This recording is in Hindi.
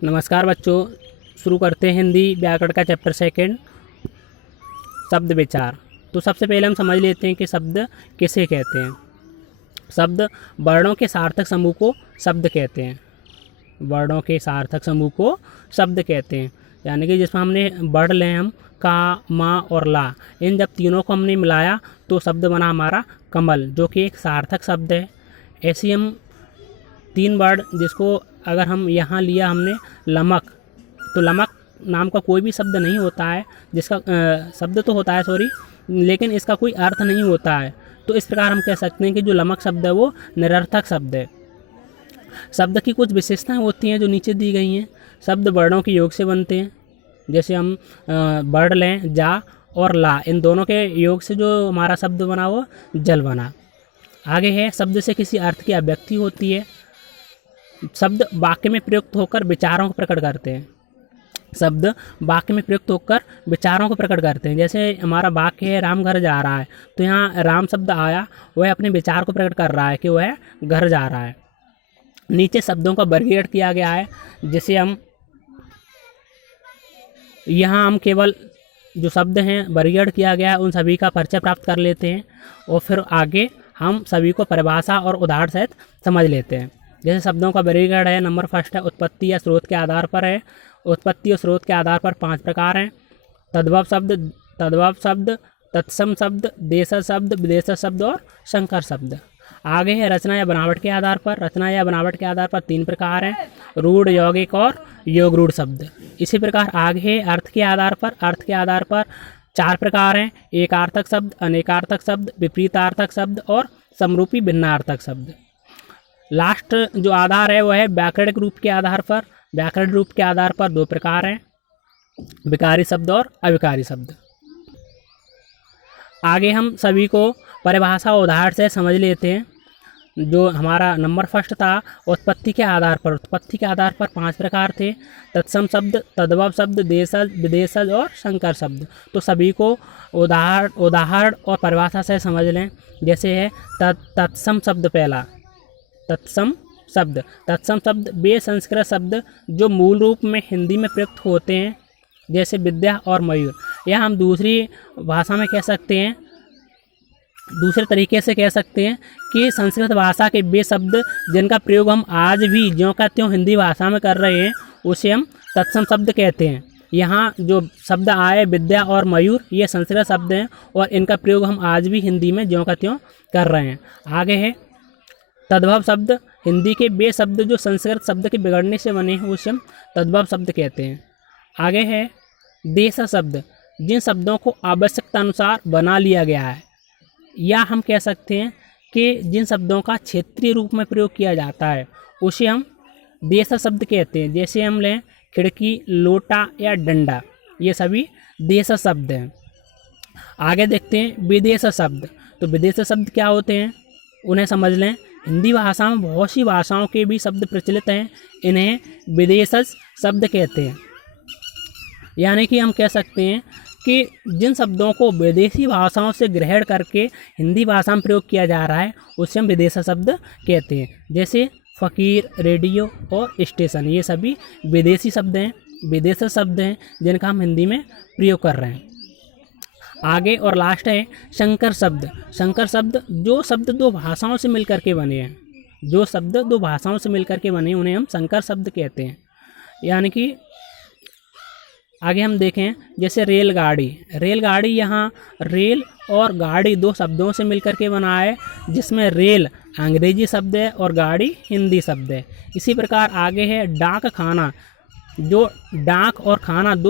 नमस्कार बच्चों, शुरू करते हैं हिंदी व्याकरण का चैप्टर सेकंड, शब्द विचार। तो सबसे पहले हम समझ लेते हैं कि शब्द किसे कहते हैं। शब्द वर्णों के सार्थक समूह को शब्द कहते हैं। वर्णों के सार्थक समूह को शब्द कहते हैं, यानी कि जिसमें हमने वर्ण लें हम का, मा और ला, इन जब तीनों को हमने मिलाया तो शब्द बना हमारा कमल, जो कि एक सार्थक शब्द है। ऐसे हम तीन वर्ड जिसको अगर हम यहाँ लिया हमने लमक, तो लमक नाम का कोई भी शब्द नहीं होता है, जिसका शब्द तो होता है सॉरी, लेकिन इसका कोई अर्थ नहीं होता है। तो इस प्रकार हम कह सकते हैं कि जो लमक शब्द है वो निरर्थक शब्द है। शब्द की कुछ विशेषताएं होती हैं जो नीचे दी गई हैं। शब्द वर्णों के योग से बनते हैं। जैसे हम वर्ण लें जा और ला, इन दोनों के योग से जो हमारा शब्द बना वो जल बना। आगे है शब्द से किसी अर्थ की अभिव्यक्ति होती है। शब्द वाक्य में प्रयुक्त होकर विचारों को प्रकट करते हैं। शब्द वाक्य में प्रयुक्त होकर विचारों को प्रकट करते हैं। जैसे हमारा वाक्य है राम घर जा रहा है, तो यहाँ राम शब्द आया, वह अपने विचार को प्रकट कर रहा है कि वह घर जा रहा है। नीचे शब्दों का वर्गीकरण किया गया है, जैसे हम यहाँ हम केवल जो शब्द हैं वर्गीकरण किया गया है उन सभी का परिचय प्राप्त कर लेते हैं और फिर आगे हम सभी को परिभाषा और उदाहरण सहित समझ लेते हैं। जैसे शब्दों का वर्गीकरण है, नंबर फर्स्ट है उत्पत्ति या स्रोत के आधार पर है। उत्पत्ति और स्रोत के आधार पर 5 प्रकार हैं। तद्भव शब्द, तत्सम शब्द, देशज शब्द, विदेशज शब्द और संकर शब्द। आगे है रचना या बनावट के आधार पर। रचना या बनावट के आधार पर 3 प्रकार हैं, रूढ़, यौगिक और योग रूढ़ शब्द। इसी प्रकार आगे है अर्थ के आधार पर। अर्थ के आधार पर 4 प्रकार हैं, एकार्थक शब्द, अनेकार्थक शब्द, विपरीतार्थक शब्द और समरूपी भिन्नार्थक शब्द। लास्ट जो आधार है वह है व्याकरणिक रूप के आधार पर। व्याकरण रूप के आधार पर 2 प्रकार हैं, विकारी शब्द और अविकारी शब्द। आगे हम सभी को परिभाषा उदाहरण से समझ लेते हैं। जो हमारा नंबर फर्स्ट था उत्पत्ति के आधार पर। उत्पत्ति के आधार पर 5 प्रकार थे, तत्सम शब्द, तद्भव शब्द, देशज, विदेशज और संकर शब्द। तो सभी को उदाहरण और परिभाषा से समझ लें। जैसे है तत्सम शब्द। पहला तत्सम शब्द वे संस्कृत शब्द जो मूल रूप में हिंदी में प्रयुक्त होते हैं, जैसे विद्या और मयूर। या हम दूसरी भाषा में कह सकते हैं, दूसरे तरीके से कह सकते हैं कि संस्कृत भाषा के वे शब्द जिनका प्रयोग हम आज भी ज्यों का त्यों हिंदी भाषा में कर रहे हैं, उसे हम तत्सम शब्द कहते हैं। यहाँ जो शब्द आए विद्या और मयूर, ये संस्कृत शब्द हैं और इनका प्रयोग हम आज भी हिंदी में ज्यों का त्यों कर रहे हैं। आगे है तद्भव शब्द। हिंदी के वे शब्द जो संस्कृत शब्द के बिगड़ने से बने हैं उसे हम तद्भव शब्द कहते हैं। आगे है देश शब्द, जिन शब्दों को आवश्यकता अनुसार बना लिया गया है, या हम कह सकते हैं कि जिन शब्दों का क्षेत्रीय रूप में प्रयोग किया जाता है उसे हम देश शब्द कहते हैं। जैसे हम लें खिड़की, लोटा या डंडा, ये सभी देश शब्द हैं। आगे देखते हैं विदेश शब्द। तो विदेश शब्द क्या होते हैं उन्हें समझ लें। हिंदी भाषा में बहुत सी भाषाओं के भी शब्द प्रचलित हैं, इन्हें विदेशज शब्द कहते हैं। यानी कि हम कह सकते हैं कि जिन शब्दों को विदेशी भाषाओं से ग्रहण करके हिंदी भाषा में प्रयोग किया जा रहा है उसे हम विदेशी शब्द कहते हैं। जैसे फ़कीर, रेडियो और स्टेशन, ये सभी विदेशी शब्द हैं, विदेशी शब्द हैं जिनका हम हिंदी में प्रयोग कर रहे हैं। आगे और लास्ट है संकर शब्द। संकर शब्द जो शब्द 2 भाषाओं से मिलकर के बने हैं, जो शब्द 2 भाषाओं से मिलकर के बने उन्हें हम संकर शब्द कहते हैं। यानी कि आगे हम देखें जैसे रेलगाड़ी। रेलगाड़ी यहाँ रेल और गाड़ी 2 शब्दों से मिलकर के बना है, जिसमें रेल अंग्रेजी शब्द है और गाड़ी हिंदी शब्द है। इसी प्रकार आगे है डाक खाना। जो डाक और खाना 2